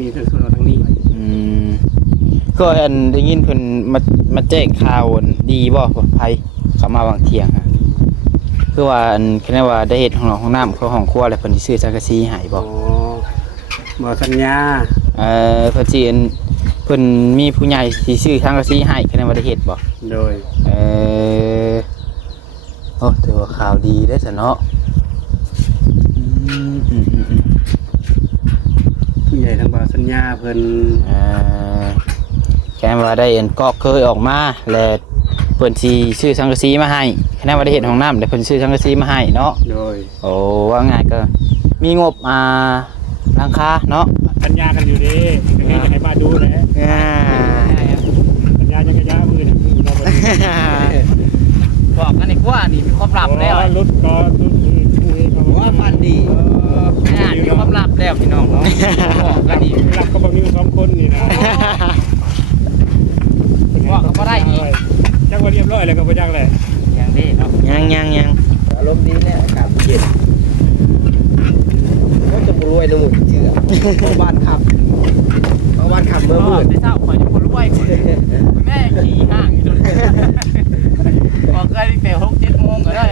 นี้คือเราทางนี้ก็อันได้ยินเพิ่นมาแจ้งข่าวดีบ่ไผเข้ามาบางเที่ยงฮะคือว่าอันคือว่าได้เฮ็ดห้องน้ำของห้องครัวแล้วเพิ่นสิซื้อสังกะสีให้บ่บ่สัญญาเพิ่นสิเพิ่นมีผู้ใหญ่สิซื้อสังกะสีให้คือว่าได้เฮ็ดบ่โดยโอ้ถือว่าข่าวดีเด้อซะเนาะผู้ใหญ่ทางบ่สัญญาเพิ่นแค่ว่าได้เอ็นก็เคยออกมาแล้วเพิ่นสิซื้อสังกะสีมาให้แค่ว่าได้เฮ็ดห้องน้ำแล้วเพิ่นซื้อสังกะสีมาให้เนาะโดยโอ้ว่าง่ายก็มีงบหลังคาเนาะสัญญากันอยู่ดิยังไงจะให้มาดูแหละสัญญาจังกะยะมือน่ะบอกกันอีกว่านี่มีความลับแล้วรถก็ว่าฟันดีมีความลับแล้วพี่น้องบอกกันอีกลับก็บ่มี2คนนี่นะว่าก็บ่ได้อีกจังว่าเรียบร้อยแล้วก็บ่จังแหละยังดีเนาะยังอารมณ์ดีเนี่ยอากาศเย็นก็จะรวยในหมู่เชื่อบ้านขับเมื่อมืดได้เศร้าข่อยจะบ่รวยคนแม่ขี่ห้างอยู่จนบอกเคยตั้งแต่ 6-7 โมงก็ได้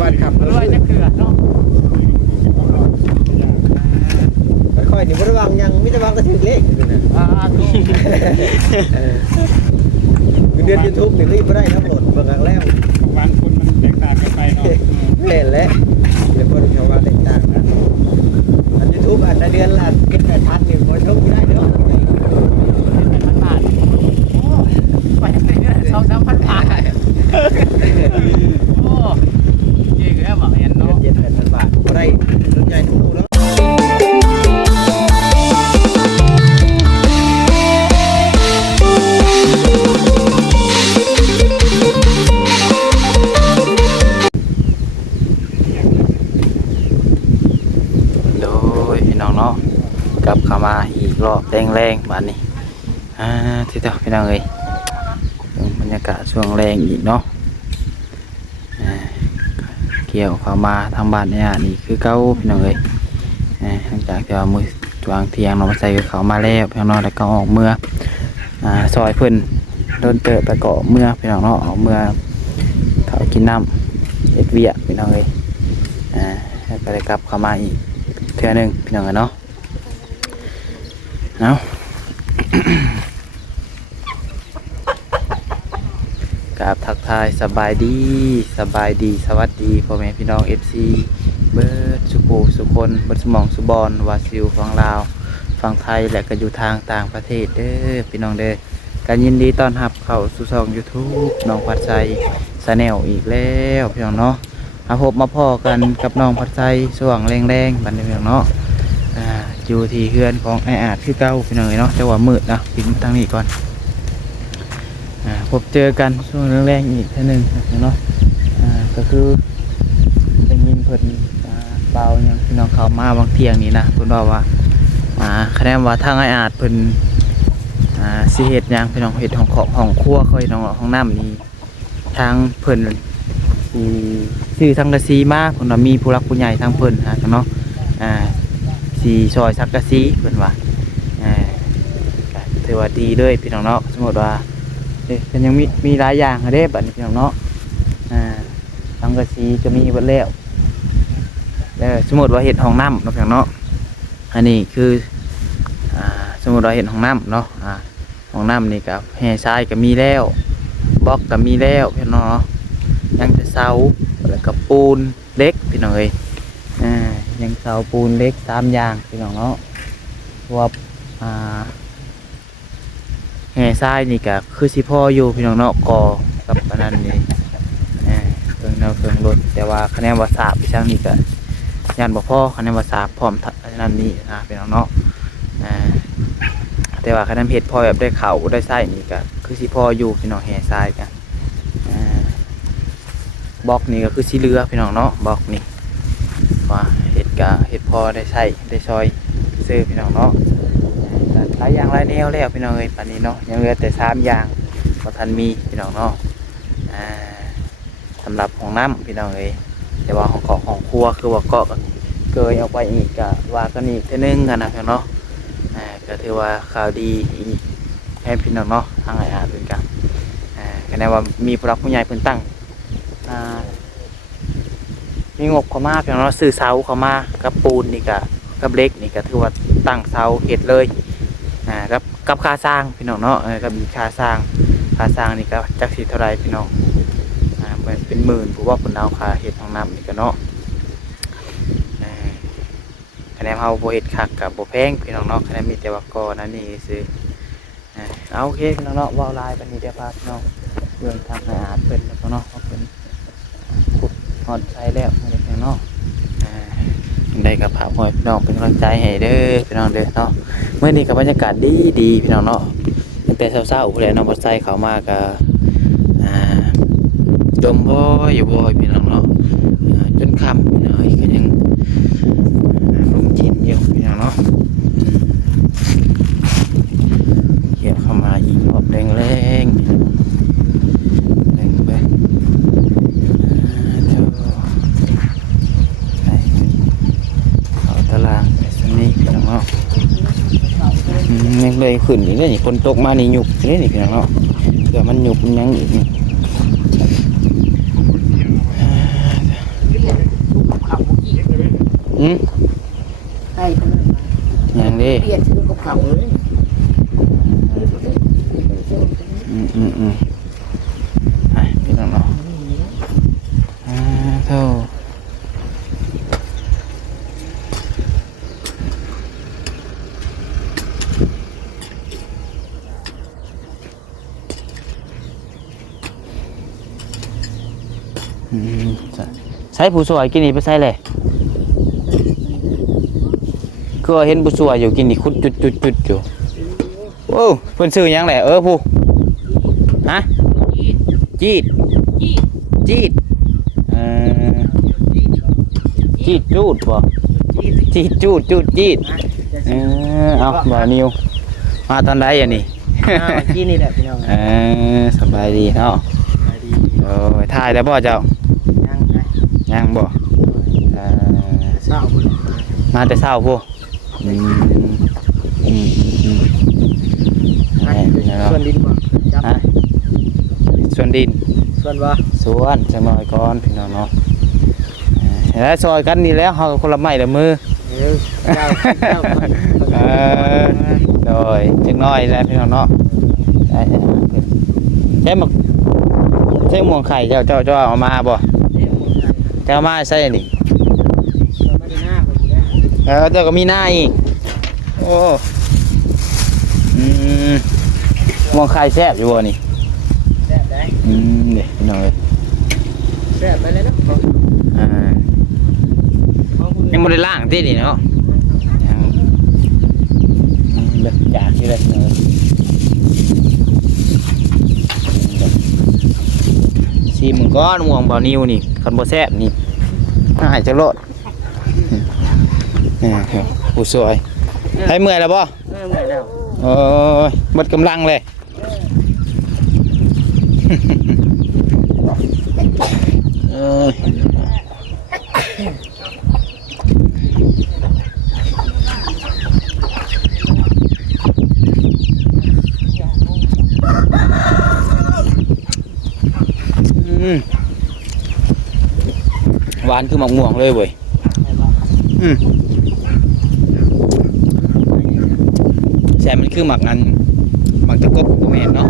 บ้านขับรวยจะเกิดเนาะค่อยๆนี่บ่ได้วางยังไม่ได้วางก็ถึงเลขอยู่นะถูกเดือน YouTube นี่รีบบ่ได้ครับโหลดเบิ่งครั้งแล้วบางคนมันแตกต่างกันไปเนาะแม่นแหละเดี๋ยวเพิ่นเขาว่าแตกต่างนะอัน YouTube อันละเดือนละ8,000นี่บ่ทุกได้เด้อ8,000 บาทโอ้ไปเรื่อยๆ 2-3,000 บาทโอ้เจ๊ก็บอกเห็นเนาะ 7,000 บาทบ่ได้รุ่นใหญ่ทุกแล้วเนาะกลับเข้ามาอีกรอบแรงๆบ้านนี้ที่เจ้าพี่น้องเอ้ยบรรยากาศช่วงแรงอีกเนาะเกี่ยวเข้ามาทางบ้านเนี่ยนี่คือเก้าพี่น้องเอ้ยหลังจากที่ว่ามือจวงเทียงเรามาใส่เขามาแล้วพี่น้องแล้วก็ออกเมื่อซอยเพิ่นโดนเติบไปเกาะเมื่อพี่น้องเนาะออกเมื่อเขากินน้ำเอ็ดเวียพี่น้องเอ้ยก็ได้กลับเข้ามาอีกเท่านึงพี่น้องเนาะกับทักทายสบายดีสวัสดีพ่อแม่พี่น้อง FC เบิร์ดสุโขสุคนเบิร์ดสมองสุบอลวาซิลฝั่งลาวฝั่งไทยและก็อยู่ทางต่างประเทศเด้อพี่น้องเด้อการยินดีต้อนรับเข้าสู่ช่อง YouTube น้องพัดใจชาแนลอีกแล้วพี่น้องเนาะมาพบมาพ่อกันกับน้องพัดใจช่วงแรงๆบันนี้พี่น้องเนาะอยู่ที่เฮือนของไออาจคือเก้าพี่น้องเนาะจังหวะมืดนะปิดทางนี้ก่อนพบเจอกันช่วงแรกๆอีกทีหนึ่งเนาะก็คือเป็นยินเพิ่นเบาอย่างพี่น้องเขามาบางเที่ยงนี้นะเพิ่นบอกว่าคะแนนว่าทางไออาจเพิ่นสิเฮ็ดอย่างพี่น้องเฮ็ดของครัวค่อยน้องห้องน้ำนี่ทางเพิ่นซื้อสังกะสีมาเพิ่นว่ามีผู้รักผู้ใหญ่ทางเพิ่นเนาะสีซอยสังกะสีเพิ่นว่าถือว่าดีเลยพี่น้องเนาะสมมติว่าเป็นยังมีหลายอย่างเด้บัดนี้พี่น้องเนาะสังกะสีก็มีหมดแล้วสมมติว่าเห็ดห้องน้ำเนาะพี่น้องเนาะอันนี้คือสมมติว่าเห็ดห้องน้ำเนาะห้องน้ำนี่กับแห่ทรายก็มีแล้วบล็อกก็มีแล้วพี่น้องเนาะยังจะเสาแล้วก็ปูนเล็กพี่น้องเอ้ยยังเสาปูนเล็ก3 อย่างพี่น้องเนาะว่าแห่ทรายนี่ก็คือสิพ่ออยู่พี่น้องเนาะก่อกับปนันนี่เครื่องรถแต่ว่าคะแนนว่าสาบช่างนี่ก็ยันบ่พ่อคะแนนว่าสาบพร้อมนั่นนี่นะพี่น้องเนาะแต่ว่าคะแนนเพชรพ่อแบบได้เข่าได้ไส้นี่ก็คือสิพ่ออยู่พี่น้องแห่ทรายกันบล็อกนี่ก็คือสิเรือพี่น้องเนาะบล็อกนี่ว่าเห็ดพอได้ใช้ได้ซอยซื้อพี่น้องเนาะหลายอย่างหลายแนวแล้วพี่น้องเอ้ยปันนี้เนาะยังเหลือแต่3 อย่างพอทันมีพี่น้องเนาะสำหรับห้องน้ำพี่น้องเอ้ยแต่ว่าของครัวคือว่าเกาะ เกยออกไปอีกก็ว่ากันอีกเท่านึงกันนะพี่น้องเนาะก็ถือว่าข่าวดีอีกให้พี่น้องเนาะทางไอ้อาเป็นกันคะแนนว่ามีผู้รักผู้ใหญ่เพิ่นตั้งมีงบเข้ามาพี่น้องเนาะซื้อเสาเข้ามากับปูนนี่ก็กับเหล็กนี่ก็ถือว่าตั้งเสาเฮ็ดเลยกับค่าสร้างพี่น้องเนาะกับมีค่าสร้างนี่ก็จักสิเท่าไรพี่น้องเป็นหมื่นผู้ว่าเพิ่นเอาค่าเฮ็ดห้องน้ำนี่ก็เนาะคะแนนเฮาบ่เฮ็ดคักก็บ่แพงพี่น้องเนาะคะแนนมีแต่ว่าก่อนั่นนี่ซื่อเอาโอเคพี่น้องเนาะเว้าลายปานนี้เดี๋ยวพาพี่น้องเรื่องทางอาหารเพิ่นแล้วก็เนาะเพิ่นขุดฮอดใช้แล้วนี่พี่น้องได้กับพาพ่อพี่น้องเป็นกำลังใจให้เด้อพี่น้องเด้อเนาะมื้อนี้ก็บรรยากาศดีพี่น้องเนาะตั้งแต่เช้าๆพุ่นแหละเนาะบ่ใส่เข้ามาก็จมบ่อยู่บ่พี่น้องเนาะจนค่ำพี่น้องก็ยังลมจินอยู่พี่น้องเนาะเกี่ยวเข้ามาอีกรอบแรงไปเอาตารางไปสนี่พี่น้องเนาะยังเลยขึ้นอีกนี่คนตกมานี่หยุกนี่พี่น้องเนาะเดี๋ยวมันหยุกมันยังอีกนี่ให้เพิ่นมา อย่างนี้ เปลี่ยนชื่อกับเขาเลย ไอ้พี่น้องเนาะเท่าใช้ผู้สวยกินนี่ไปใส่เลยก็เห็นผู้สวยอยู่กินนี่คุดจุดอยู่โอ้เพิ่นซื้อยังแหละผู้ฮะจีดจีดจูดบ่จีดจูดจีดเอาบ่นิวมาตอนใดอ่ะนี่ ที่นี่แหละพี่น้อง สบายดีเนาะโอ้ยถ่ายแล้วบ่เจ้ายังบ่ เศร้าบ่ มาแต่เช้าผู้ส่วนดินบ่จับ ส่วนดิน ส่วนบ่ ส่วนจังหน่อยก่อนพี่น้องเนาะแล้วซอยกันนี่แล้วเฮาคนละไม้ละมือโดยจังน้อยแล้วพี่น้องเนาะใช่หมกใช่หมวงไข่เจ้าเอามาบ่เจ้ามาใส่นี่เจ้าก็มีหน้าอีกโอ้หมวงไข่แซ่บอยู่บ่นี่ แซ่บได้ เด็กพี่น้องเลย แซ่บไปเลยนะ ยังไม่ได้ล่างที่นี่เนาะยังแบบอยากที่เลยซีมึงก้อนม่วงเบานิวนี่คันบ่แซ่บนี่หายจะโลดผู้สวยให้เมื่อยแล้วบ่ เมื่อยแล้ว โอ้ยหมดกำลังเลยหวานคือหมกม่วงเลยเว้ยใช่มันคือหมักอันหมักตะกบกูแม่นเนาะ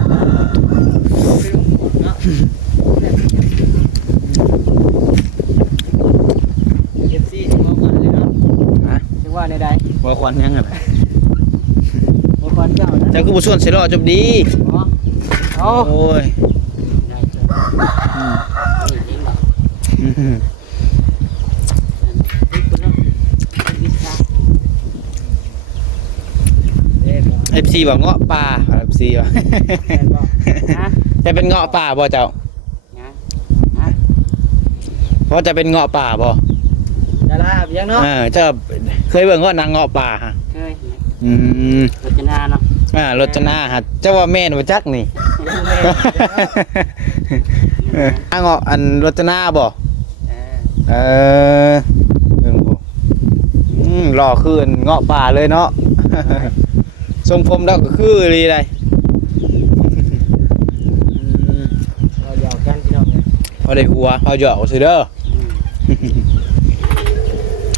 ว่าในใด ว่าควันยังไง บ่ก่อนเจ้านะ เจ้าคือผู้ส่วนเสียรอจบดี เอา โอ้ยFC บอกเงาะป่า FC ว่าจะเป็นเงาะป่าบ่เจ้าเพราะจะเป็นเงาะป่าบ่ ดารายังเนาะ เจ้าเคยเบิ่งเงาะนางเงาะป่าฮะ เคย รจนาเนาะ รจนาฮะเจ้าว่าแม่นบ่จักนี่เงาะอันรจนาบ่เบิ่งบ่ หล่อขึ้นเงาะป่าเลยเนาะ ทรงผมแล้วก็คือรีได้ เราหยอกกันพี่น้องเนี่ย พอได้หัวพอหยอกซื้อเด้อ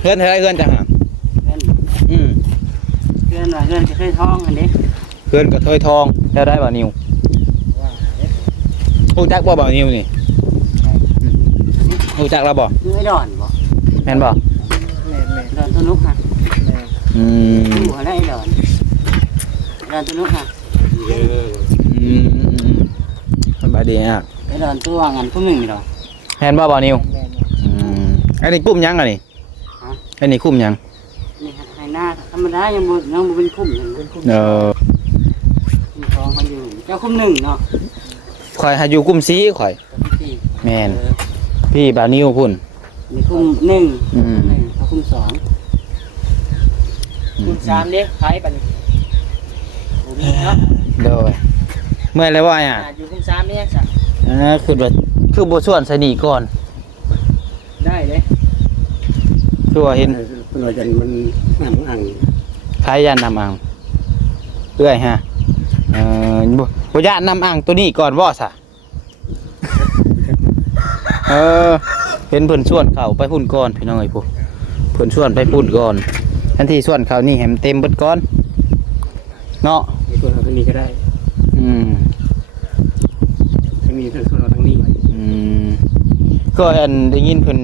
เพื่อนเท่าไรเพื่อนจังหะ เพื่อน อืม เพื่อนว่าเพื่อนจะเคยท้องอันนี้ เพื่อนกับถ้วยทองแล้วได้บ่นิว ว่าเด็ด ฮู้จักบ่นิวนี่ฮู้จักแล้วบ่ คือไอ้ดอนบ่ แม่นบ่ แม่แม่ ดอนตัวนุกฮะ แม่ อืม อยู่หัวได้ไอ้ดอนดอนตัวนุกฮะ สบายดีอ่ะ ไอ้ดอนตัวงานผู้หนึ่งนี่ดอก แม่นบ่นิว แม่ อันนี้กุ้มยังอันนี้อันนี้กุ้มยัง นี่ฮะให้หน้าธรรมดายังบ่เป็นคุ้มยังเป็นคุ้ม มีท้องมันอยู่เจ้าคุ้มหนึ่งเนาะ ข่อยหาอยู่กุ้มสีข่อย พี่ แม่นพี่บ่าวนิวพุ่น มีคุ้มหนึ่ง อืม หนึ่งเขาคุ้มสอง คุณสามเด้ขายปัน เนาะ โดยเมื่อยแล้วว่าอ่ะ อยู่คุณสามเนี่ยจ้ะ คือว่าคือบ่ส่วนใส่นี่ก่อน ได้เลย คือว่าเห็น เราจะมันน้ำอ่าง พายานนำอ่างเอื้อยฮะบ่ยานนำอ่างตัวนี้ก่อนบ่ซะ เห็นเพิ่นส่วนเขาไปพุ่นก่อนพี่น้องเอ้ยพวกเพิ่นส่วนไปพุ่นก่อนทันทีส่วนเขานี่ให้มันเต็มเบิดก่อนเนาะ ในส่วนเราทางนี้ก็ได้ อืม ทางนี้ทางส่วนเราทางนี้ ก็อันได้ยินเพิ่น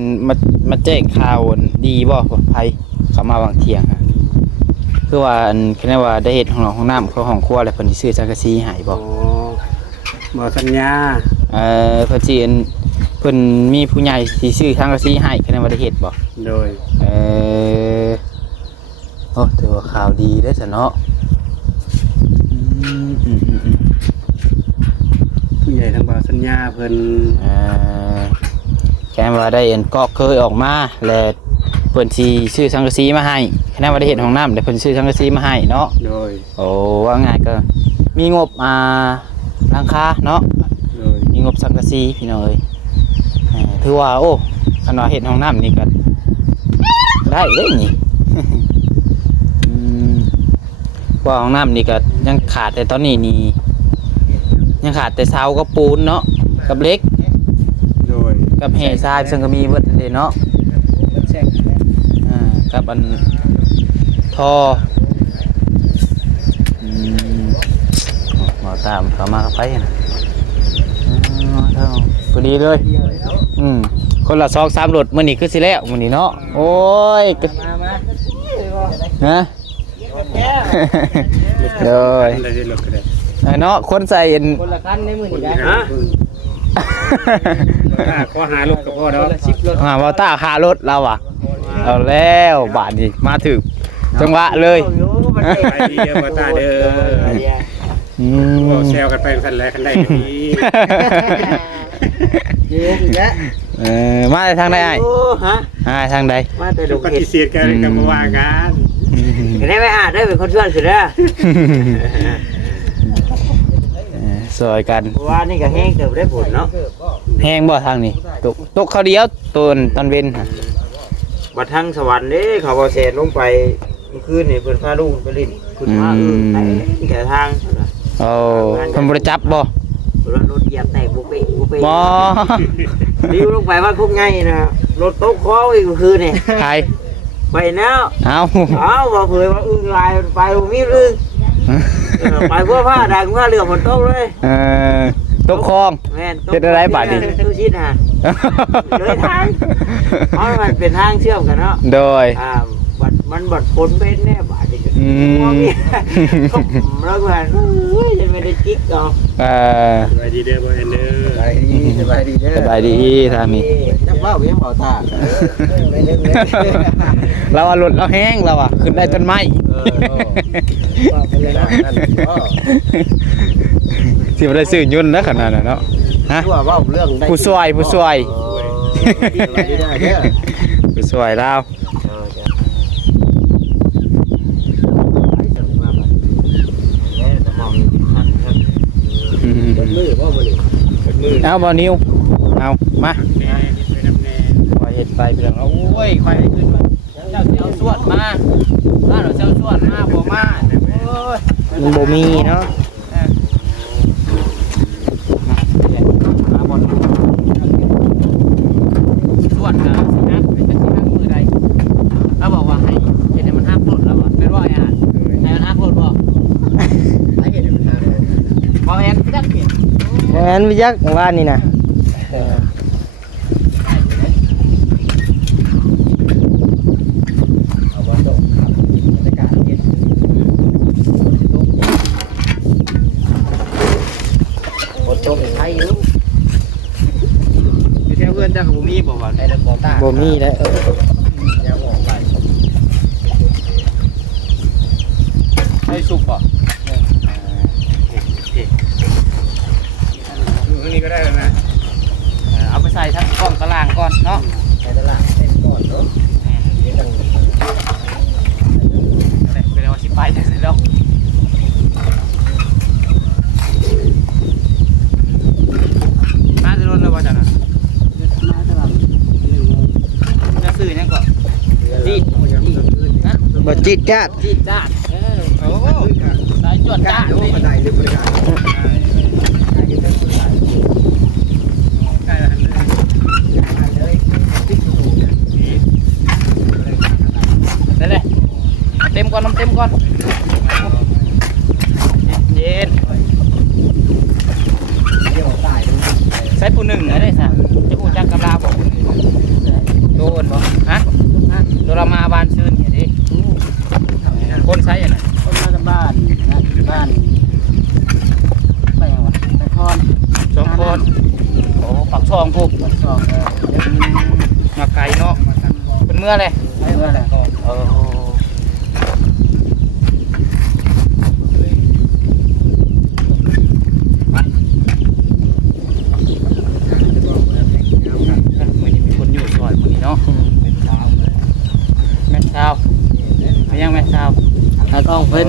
มาแจ้งข่าวอันดีบ่ภัยเขามาบางเที่ยงฮะคือว่าอันคือว่าได้เฮ็ดห้องน้ำเขาห้องครัวแล้วเพิ่นสิซื้อสังกะสีให้บ่ บ่สัญญา เพิ่นสิอันเพิ่นมีผู้ใหญ่สิซื้อสังกะสีให้คือว่าได้เฮ็ดบ่ โดย โอ้ถือว่าข่าวดีเด้อซะเนาะ ผู้ใหญ่ทางบ่สัญญาเพิ่น แค่ว่าได้เห็นก็เคยออกมาแล้วเพิ่นสิซื้อสังกะสีมาให้แค่ว่าได้เห็นห้องน้ำแล้วเพิ่นซื้อสังกะสีมาให้เนาะ โดย โอ้ว่าง่ายก็มีงบหลังคาเนาะ โดย มีงบสังกะสีพี่น้องเอ้ยถือว่าโอ้คันว่าเฮ็ดห้องน้ำนี่ก็ได้เด้นี่ ว่าห้องน้ำนี่ก็ยังขาดแต่ตอนนี้นี่ยังขาดแต่เสากับปูนเนาะกับเหล็ก โดย กับแห่ทรายซึ่งก็มีเบิดเลยเนาะ มันแซงแล้ว กับอันท่อมาตามเขามากับไปนะพอดีเลยคนละ2-3รถมื้อนี้คือสิแล้วมื้อนี้เนาะโอ้ย มา ฮะเลย ได้รถก็ได้ เนาะคนใส่อัน คนละคันในมือนี่ได้ ฮะขอหารถกับพ่อ ค เนาะ นละ10รถ วอต้าหารถเราอ่ะเอาแล้วบาทนี้มาถึงจังหวะเลย ไปดีเด้อบ่ตาเด้อบ่แซวกันไปคันแรกคันได้ดี เยอะอีกแล้ว มาทางใดไอ้ โอ้ฮะ ทางใด มาแต่ ดู ดู ป เห็ ฏิ ด เสธกันกับบ่ว่ากัน ได้ไหมอ่ะได้เป็นคนชวนสุดแล้ว สวยกัน ว่านี่ก็แห้งเติบได้ผลเนาะ แห้งบ่ทางนี้ตกเขาเดียวตอนเว้น บัดทั้งสวรรค์เด้เขาบ่แซนลงไปเมื่อคืนนี่เพิ่นพาลูกไปลิ้นขึ้นมาไอ้แค่ทาง โอ้เพิ่นบ่ได้จับบ่ เพิ่นว่ารถเหยียบแตกบุเปบุเป บ่ ดิ้วลงไปว่าคุกไงนะรถตกคออีกเมื่อคืนนี่ ใคร ไปแล้ว เอา เอาบ่เผยว่าอึ้งลายไปบ่มีอึ้งไปเพื่อผ้าดังผ้าเหลืองฝนตกเลย ตกคลอง แม่น เฮ็ดอะไรบาดนี้ ตู้ชิดฮะ เลยทางเพราะมันเป็นทางเชื่อมกันเนาะ โดย มันบัดพ้นเป็นแน่บาดนี่ ม แล้วมันจะไม่ได้จิกเอา สบายดีเด้อบ่แอนเด้อ สบายดีเด้อ สบายดีทางนี้ จับเล่าเพียงเบาตา เราว่ารถเราแห้งเราอ่ะขึ้นได้ต้นไม้ ว่าเป็นเลยนะนั่นก็ ที่บ่ได้ซื้อยุ่นนะขนาดนั้นเนาะฮะ ว่าเรื่องได้ ผู้ช่วย ได้เด้อ ผู้ช่วยเรา มือว่าบ่นี่มือ เอาบ่นิวเอามา แน่ไปนำแน่ ปล่อยเห็ดไปเพียงโอ้ยควายขึ้นมาเจ้า าสิเอาสวดมาถ้าเราสิเอาสวดมาบ่มาโอ้ย มันบ่มีเนาะ มาบ่สวดก็สิฮักเป็นจังสิฮักมือใดเขาบอกว่าให้เฮ็ดให้มันฮักรถแล้วอ่ะแม่นบ่ไอ้อ่านให้มันฮักรถบ่ให้เฮ็ดให้มันฮักบ่แม่นจักเห็น งั้นวิจักว่านี่นะ ไปแถวเพื่อนจักบ่มีบ่ว่าได้บ่ตา บ่มีแล้ว ยังออกไปให้สุกบ่นี่ก็ได้แล้วนะเอาไปใส่ทั้งกล้องตารางก่อนเนาะใส่ตารางเต็มก่อนเนาะเป็นว่าสิไปจังซี่แล้วมาจะรนแล้วบ่จังน่ะ มาตลอด1 โมง จะซื้อยังก่อนจีดนะ บ่จิตจัด จีดจ้าดโอ้สายจวดจ้าดนี่ใกล้แล้วเลยเต็มก่อนน้ำเต็มก่อนเย็นใส่ผู้หนึ่งเลยได้สะจะพูดจักกำลาบอกโดนบ่ฮะตัวเรามาบ้านซื่นเนี่ยดิคนใช้อะไร คนมาจากบ้านนะบ้านไปยังวะไปทอน สองคนโอ้ปักช่องพวก บัดซองเดี๋ยวมัน มาไกลเนาะเป็นเมื่อเลย ไปเมื่อไหร่ เออมันยังมีคนอยู่ซอยมันนี่เนาะแม่เช้าไม่ยังแม่เช้า หากล้องเพิ่น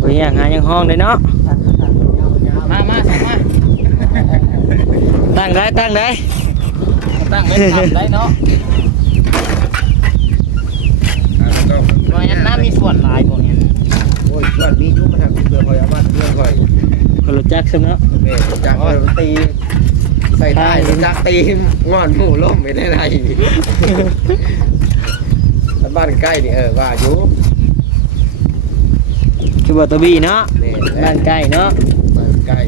ไปย่างหายังห้องได้เนาะ มาสั่งมา ตั้งได้ ตั้งไม่ทำได้เนาะว่ายันน้ำมีส่วนหลายพวกนี้ โอ้ยส่วนมียุ่งมาทำเพื่อคอยเอามาเพื่อคอย คนรู้จักซึมเนาะ แม่จากตีใส่ได้จากตีงอนหมูล้มไม่ได้ไรบ้านใกล้นี่ว่าอยู่ คือบ่ตวบี้เนาะ นี่ บ้านใกล้เนาะ บ้านใกล้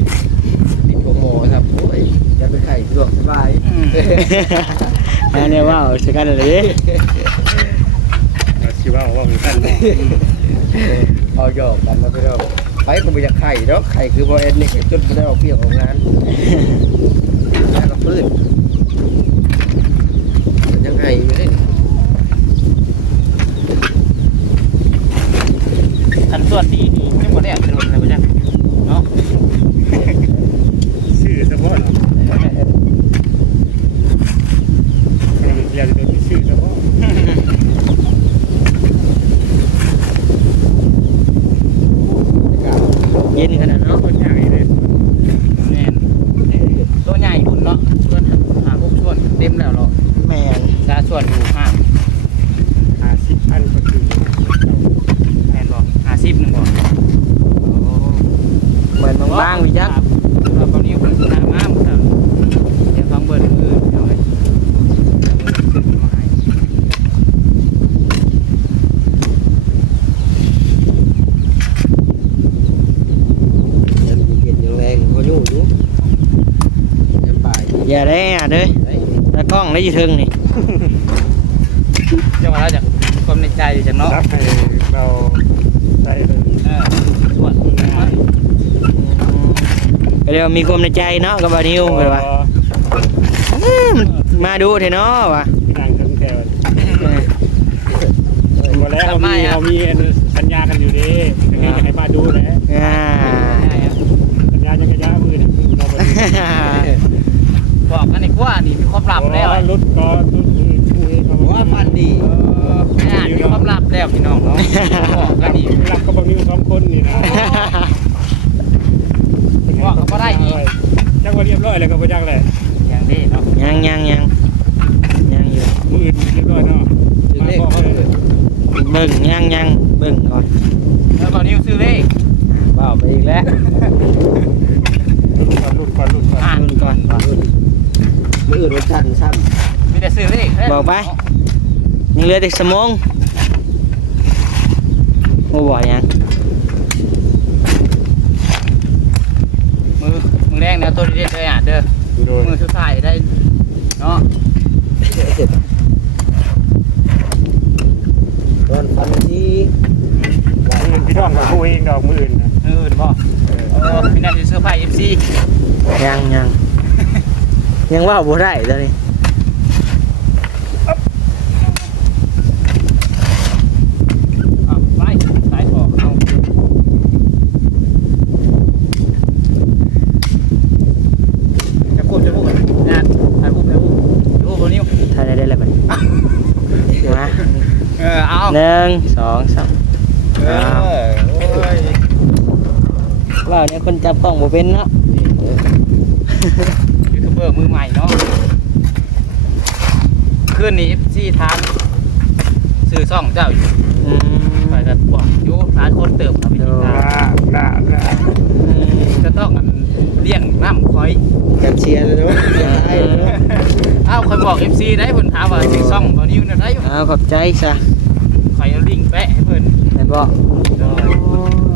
ติดโปรโมครับโอ้ยจะไปไข่สะดวกสบาย อันนี้ว้าวสิกันเลย ชิว่ามีท่านเนาะ เอาหยอกกันมาไปเริ่มไปก็ไม่อยากไข่เนาะไข่คือบอเอ็นนี่จนไม่ได้ออกเปรี้ยวของงานแล้วก็พื้นยังไงอยู่นี่ ทันส่วนดีไม่หมดเนี่ยเป็นอะไรบ้างเนาะ ชื่อสะโพกเนาะเรียนเป็นชื่อสะโพก เย็นขนาดเนาะ คนยากเลย แม่นตัวใหญ่หุ่นเนาะส่วนหาพวกส่วนเต็มแล้วเนาะ แม่น ซาส่วนอยู่ห้า 50,000ก็คือ แม่นบ่50นึงบ่ เหมือนบางๆวิจัก เราตอนนี้คนน้ำมากครับเดี๋ยวฟังเบิร์ดมือเดี๋ยวให้ขึ้นมาให้ ยังเย็นยังแรงพอยุ่งอยู่ยังบ่าย อย่าได้อ่ะเด้อตากล้องได้อยู่ถึงนี่ จังหวะเราจากความในใจจากเนาะ รักให้เราได้เลย ส่วน เดี๋ยวมีความในใจเนาะกับบานิวไปว่ามันมาดูเถอะเนาะว่ะ นั่งกันแต่บ่แล้วเขามีสัญญากันอยู่ดีให้มาดูแหละ สัญญาจักรยานมือเนี่ยเราไป บอกกันในกว่านี่มีความลับแล้ว รถก็รถมือ ว่าฟันดี มีความลับแล้วพี่น้องเนาะบอกกันนี่ รักก็บางนิ้ว2 คนนี่นะ บอกก็ได้อีก จังว่าเรียบร้อยแล้วก็บ่จังแหละ อย่างนี้เนาะ ยังอยู่ มืออื่นเรียบร้อยเนาะ เลขเขาเลย เบิ่งยังเบิ่งก่อน แล้วบ่นิ้วซื้อเลข ว้าวไปอีกแล้ว รุ่นก่อน รุ่นก่อน มืออื่นวันจันทร์ซ้ มีแต่ซื้อเลข บอกไปยังเหลือแต่สมองโอ้บ่ยัง มือแรกเนี่ยตัวเด็ดเลยอ่ะเด้อ โดย มือสุดท้ายได้เนาะ ำตอนฟันที่ พี่น้องกับผู้เองดอกมืออื่นนะ อื่นบ่พี่น่าจะซื้อไพ่ FC ยังว่าบ่ได้ตอนนี้ ไปสายออกเอาจะพูดนะถ่ายรูปบ่นิ้ว ถ่ายได้แล้วบัดนี้มา เอา 1 2 3ว้าวเนี่ยคนจับกล้องบ่เป็นเนาะ ยูทูบเบอร์มือใหม่เนาะคืนนี้ FC ทานซื้อซ่องเจ้าอยู่ อืม ไปกันบ่อยู่ร้านคนเติมครับพี่ตา น่า จะต้องเลี้ยงน้ำคอย กันเชียร์เลยเนาะใช่เนาะ อ้าวคอยบอก FC ได้เพิ่นถามว่าซื้อซ่องบ่นิ้วได้อยู่ เอาขอบใจซะ คอยเอาลิงก์แปะให้เพิ่น แม่นบ่ โดย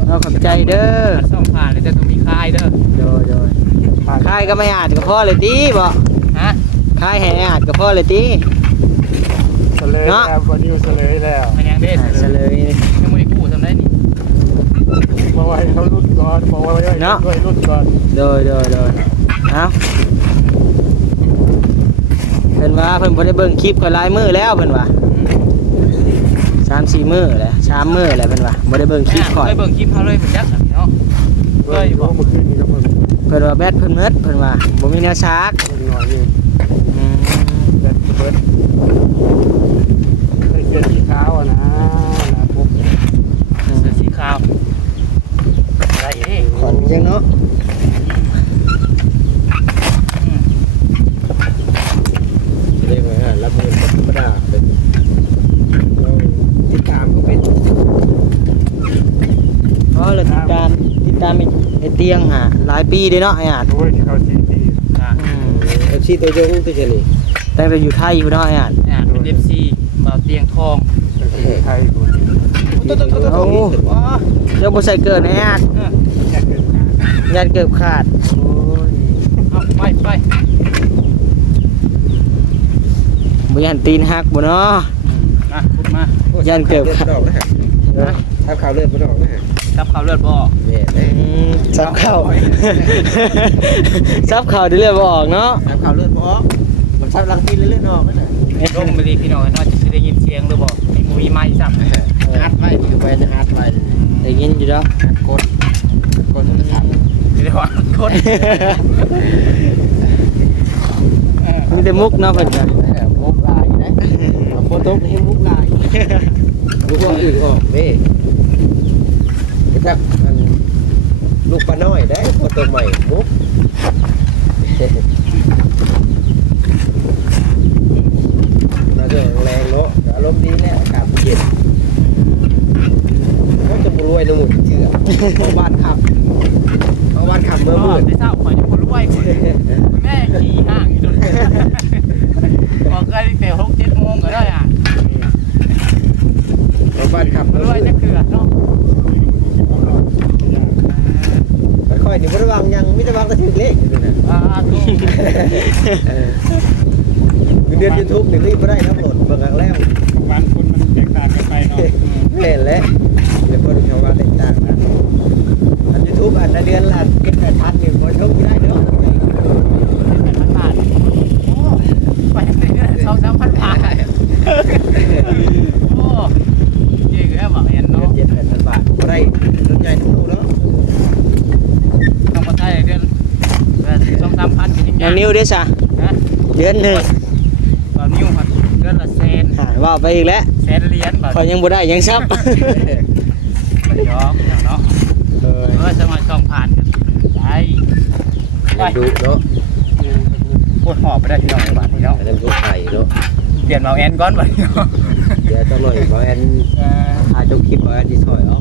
เอาขอบใจเด้อ ซ่องผ่านเลยจะต้องมีค่ายเด้อ โดยค่ายก็ไม่อาจกับพ่อเลยติบ่ ฮะ ค่ายให้อาจกับพ่อเลยติ เสลยแล้ววันนี้เสลยแล้ว มันยังเด้ เฉลย ยังไม่ได้กู้ทำได้นี่ บอกว่าให้เขารุ่นก่อนบอกว่าให้ด้วยรุ่นก่อน โดยเอาเพิ่นว่าเพิ่นบ่ได้เบิ่งคลิปข่อยหลายมื้อแล้วเพิ่นว่า3-4 มื้อแล้ว3 มื้อแล้วเพิ่นว่าบ่ได้เบิ่งคลิปข่อย เคยเบิ่งคลิปเขาเลยเพิ่นจักสั่นเนาะ เฮ้ยบอกเมื่อคืนนี้ก็เพิ่ง เพิ่นว่าแบตเพิ่นหมดเพิ่นว่าบ่มีแนวชาร์จ หน่อยนึง อืม แต่เบิร์ดใส่เสื้อสีขาวนะปุ๊บ เสื้อสีขาวได้เด้ ขอนยังเนาะเรียกว่ารับเงินธรรมดาเป็นติดตามก็เป็น อ๋อแล้วติดตามไอ้เตียงหาหลายปีเด้เนาะไอ้อาจ โอ้ยที่เขาสีดี อ่ะ เอฟซีตัวยงตัวเจนี่ ตั้งแต่อยู่ไทยอยู่เนาะไอ้อาจ อ่ะเป็น FC บ่าวเตียงทอง ไทยดูดี โอ้เจ้าบ่ใส่เกินไอ้อาจ แค่เกิน ยันเกือบขาด เอาไป บ่ยันตีนหักบ่เนาะ มาพูดมา ยันเกือบ ดอกนะฮะถ้าข่าวเลือดบ่ดอกนะฮะ จับเขาเลือดบ่ออก เนี่ย ซับเข้า ซับเข้าได้เลยบ่ออกเนาะ ถ้าข่าวเลือดบ่ออกมันซับลังตีนเลือดออกนั่นน่ะ ลงไปดีพี่น้องน่าจะได้ยินเสียงหรือบ่มีไม้ซับ ฮัดไว้ที่ไปนะฮัดไว้ ได้ยินอยู่แล้ว กดโทรศัพท์ เรียกว่าโคตร มีแต่มุกเนาะเพิ่นก็ มุกลายนะโฟโต้ให้มุกลายลูกอื่นออกนี่ครับลูกปลาน้อยได้โฟโต้ใหม่มุกเราจะแรงเนาะอารมณ์ดีแล้วอากาศเย็นเขาจะรวยในหมู่เชื่อเอาบ้านขับเอาบ้านขับเมื่อมืด ได้เศร้าข่อยจะคนรวยคนแม่ขี่ห้างอยู่ตรงนี้บอกเคยแต่6-7 โมงก็ได้อ่ะ เอาบ้านขับ ร เมื่อ วย มื จะ ด เกลือเนาะ ค่อยๆนี่ไม่ได้วางยังไม่ได้วางกระถึงเลขอยู่นะ ถูก เดือนยูทูบหนึ่งรีบไม่ได้นะโหลดเบิ่งครั้งแล้ว บางคนมันแตกต่างกันไปเนาะ เห็นแล้วเดี๋ยวคนเขาว่าแตกต่างนะอันยูทูบอันละเดือนละเก็บแต่ทัดเนี่ยคนชมไม่ได้เนาะ บาทโอ้ไปเรื่อยๆ2-3,000 บาทโอ้เจ๊ก็บอกอย่าง เดือ เนาะ น7,000 บาทไม่ได้รถใหญ่ทั้งคู่เนาะ ต้องมาไทยเดือน2-3,000จริง น้องนิวเด้อซะ นะ เดือนหนึง ตอนนี้มันเดือนละ100,000 ว่าไปอีกแล้ว 100,000 เหรียญบาท ข่อยยังบ่ได้ยังซับ มันยอมอย่างเนาะสมัครช่องผ่านกันไป ดูเนาะ โคตรหอบไปได้ที่น้องในบ้านนี่เนาะ อันนั้นดูไข่เนาะ เปลี่ยนมาแอนก้อนไปเนาะ เดี๋ยวต้องหน่อยบ่แอนถ่ายจบคลิปบ่แอนสิซอยเอา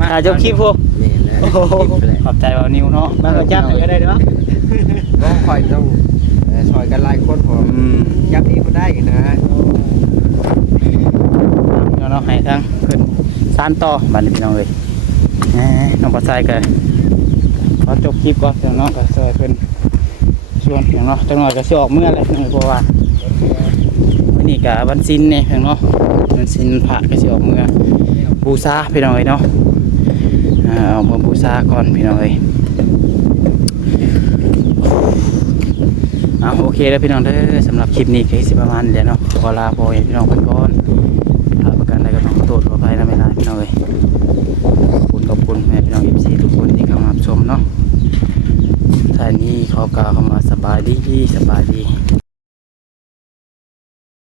มาจบคลิปพวก นี่แหละ โอ้โหขอบใจบ่าวนิวเนาะมาก็จับให้ก็ได้เนาะ บ่ค่อยต้องซอยกันหลายคนพอยับเองบ่ได้นะ เนาะให้ทางเพิ่นสานต่อบัดนี้พี่น้องเอ้ยน้องปลาทรายก็ขอจบคลิปก่อนเดี๋ยวเนาะก็ซอยเพิ่นชวนเพียงเนาะจังหน่อยก็สิออกเมื่อแหละเนาะเพราะว่าวันนี้ก็วันศีลนี่เพียงเนาะวันศีลพระก็สิออกเมื่อบูชาพี่น้องเอ้ยเนาะเอามาบูชาก่อนพี่น้องเอ้ยโอเคแล้วพี่น้องเด้อสำหรับคลิปนี้ก็สิประมาณนี้แหละเนาะขอลาพ่อแม่พี่น้องเพิ่นก่อนถ้าประกันใดก็ต้องขอโทษขออภัยนะเวลาพี่น้องเอ้ยขอบคุณแม่พี่น้อง FC ทุกคนที่เข้ามารับชมเนาะท่านี้ขอกล่าวคำว่าสบายดี